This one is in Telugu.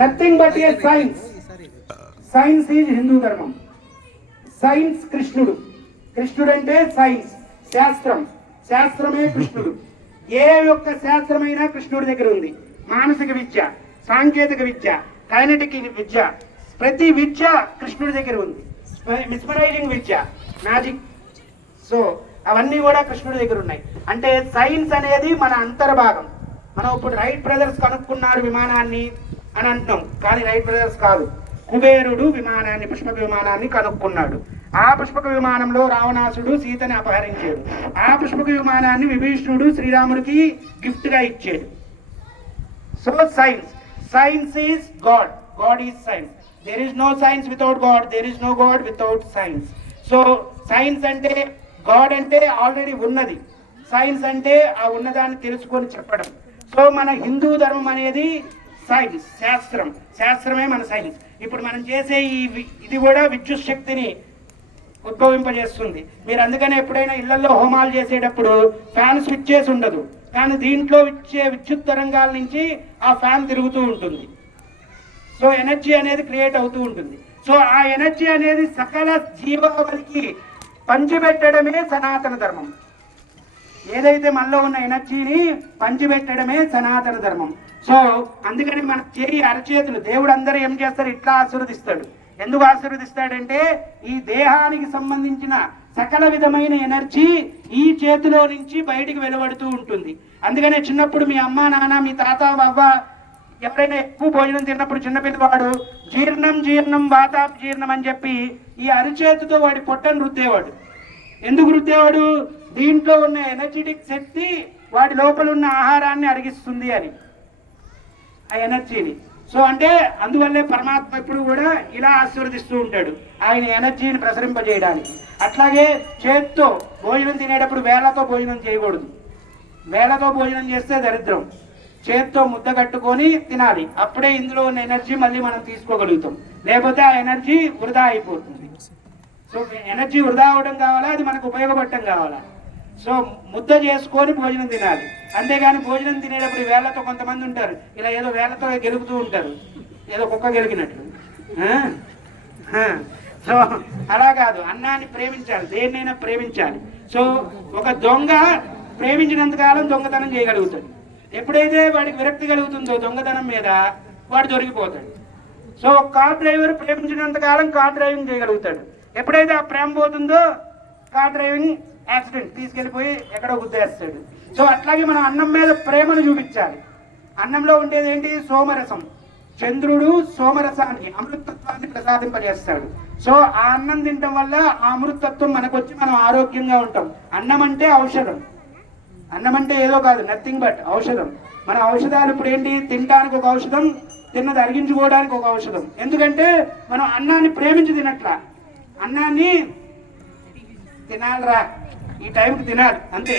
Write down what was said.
Nothing but a science science is Hindu ధర్మం సైన్స్ కృష్ణుడు కృష్ణుడు అంటే సైన్స్ శాస్త్రం. శాస్త్రమే కృష్ణుడు. ఏ యొక్క శాస్త్రమైనా కృష్ణుడి దగ్గర ఉంది. మానసిక విద్య సాంకేతిక విద్య కైనటిక్ విద్య ప్రతి విద్య కృష్ణుడి దగ్గర ఉంది. మిస్మరైజింగ్ విద్య మ్యాజిక్ సో అవన్నీ కూడా కృష్ణుడి దగ్గర ఉన్నాయి. అంటే సైన్స్ అనేది మన అంతర్భాగం. మనం ఇప్పుడు రైట్ బ్రదర్స్ కనుక్కున్నారు విమానాన్ని. అని అంటున్నాం కానీ రైట్ బ్రదర్స్ కాదు. కుబేరుడు విమానాన్ని పుష్పక విమానాన్ని కనుక్కున్నాడు. ఆ పుష్పక విమానంలో రావణాసుడు సీతని అపహరించాడు. ఆ పుష్పక విమానాన్ని విభీషణుడు శ్రీరాముడికి గిఫ్ట్గా ఇచ్చాడు. So science. Science is God. God is science. There is no science without God there is no God without science so science అంటే గాడ్ అంటే ఆల్రెడీ ఉన్నది. సైన్స్ అంటే ఆ ఉన్నదాన్ని తెలుసుకొని చెప్పడం. సో మన హిందూ ధర్మం అనేది సైన్స్ శాస్త్రం. శాస్త్రమే మన సైన్స్. ఇప్పుడు మనం చేసే ఈ వి- ఇది కూడా విద్యుత్ శక్తిని ఉద్భవింపజేస్తుంది. మీరు అందుకనే ఎప్పుడైనా ఇళ్ళలో హోమాలు చేసేటప్పుడు ఫ్యాన్ స్విచ్ చేసి ఉండదు. కానీ దీంట్లో ఇచ్చే విద్యుత్ తరంగాల నుంచి ఆ ఫ్యాన్ తిరుగుతూ ఉంటుంది. సో ఎనర్జీ అనేది క్రియేట్ అవుతూ ఉంటుంది. సో ఆ ఎనర్జీ అనేది సకల జీవావళికి పంచిపెట్టడమే సనాతన ధర్మం. ఏదైతే మనలో ఉన్న ఎనర్జీని పంచిపెట్టడమే సనాతన ధర్మం. సో అందుకని మన చేయి అరచేతులు దేవుడు అందరూ ఏం చేస్తారు? ఇట్లా ఆశీర్వదిస్తాడు. ఎందుకు ఆశీర్వదిస్తాడంటే ఈ దేహానికి సంబంధించిన సకల విధమైన ఎనర్జీ ఈ చేతిలో నుంచి బయటికి వెలువడుతూ ఉంటుంది. అందుకనే చిన్నప్పుడు మీ అమ్మ నాన్న మీ తాత అవ్వ ఎవరైనా ఎక్కువ భోజనం తిన్నప్పుడు చిన్నపిల్లవాడు జీర్ణం జీర్ణం వాతాప్ జీర్ణం అని చెప్పి ఈ అరిచేతితో వాడి పొట్టను రుద్దేవాడు. ఎందుకు రుద్దేవాడు దీంట్లో ఉన్న ఎనర్జెటిక్ శక్తి వాటి లోపల ఉన్న ఆహారాన్ని అరిగిస్తుంది అని. ఆ ఎనర్జీని. సో అంటే అందువల్లే పరమాత్మ ఎప్పుడు కూడా ఇలా ఆశీర్వదిస్తూ ఉంటాడు. ఆయన ఎనర్జీని ప్రసరింపజేయడానికి. అట్లాగే చేత్తో భోజనం తినేటప్పుడు వేళతో భోజనం చేయకూడదు. వేళతో భోజనం చేస్తే దరిద్రం. చేత్తో ముద్ద కట్టుకొని తినాలి. అప్పుడే ఇందులో ఉన్న ఎనర్జీ మళ్ళీ మనం తీసుకోగలుగుతాం. లేకపోతే ఆ ఎనర్జీ వృధా అయిపోతుంది. సో ఎనర్జీ వృధా అవడం కావాలా? అది మనకు ఉపయోగపడటం కావాలా? సో ముద్ద చేసుకొని భోజనం తినాలి. అంతేగాని భోజనం తినేటప్పుడు వేళ్ళతో కొంతమంది ఉంటారు. ఇలా ఏదో వేళ్ళతో గెలుపుతూ ఉంటారు. ఏదో కుక్క గెలిగినట్టు సో అలా కాదు. అన్నాన్ని ప్రేమించాలి. దేన్నైనా ప్రేమించాలి. సో ఒక దొంగ ప్రేమించినంత కాలం దొంగతనం చేయగలుగుతాడు. ఎప్పుడైతే వాడికి విరక్తి కలుగుతుందో దొంగతనం మీద వాడు దొరికిపోతాడు. సో కార్ డ్రైవర్ ప్రేమించినంత కాలం కార్ డ్రైవింగ్ చేయగలుగుతాడు. ఎప్పుడైతే ఆ ప్రేమ పోతుందో కార్ డ్రైవింగ్ యాక్సిడెంట్ తీసుకెళ్ళిపోయి ఎక్కడో గుద్దేస్తాడు. సో అట్లాగే మనం అన్నం మీద ప్రేమను చూపించాలి. అన్నంలో ఉండేది ఏంటి? సోమరసం. చంద్రుడు సోమరసాన్ని అమృతత్వాన్ని ప్రసాదింపజేస్తాడు. సో ఆ అన్నం తినడం వల్ల ఆ అమృతత్వం మనకు వచ్చి మనం ఆరోగ్యంగా ఉంటాం. అన్నం అంటే ఔషధం. అన్నం అంటే ఏదో కాదు నథింగ్ బట్ ఔషధం. మన ఔషధాలు ఇప్పుడు ఏంటి? తినడానికి ఒక ఔషధం తిన్నది అరిగించుకోవడానికి ఒక ఔషధం. ఎందుకంటే మనం అన్నాన్ని ప్రేమించి తినట్లా. అన్నాన్ని తినాలిరా. ఈ టైంకి తినాలి అంతే.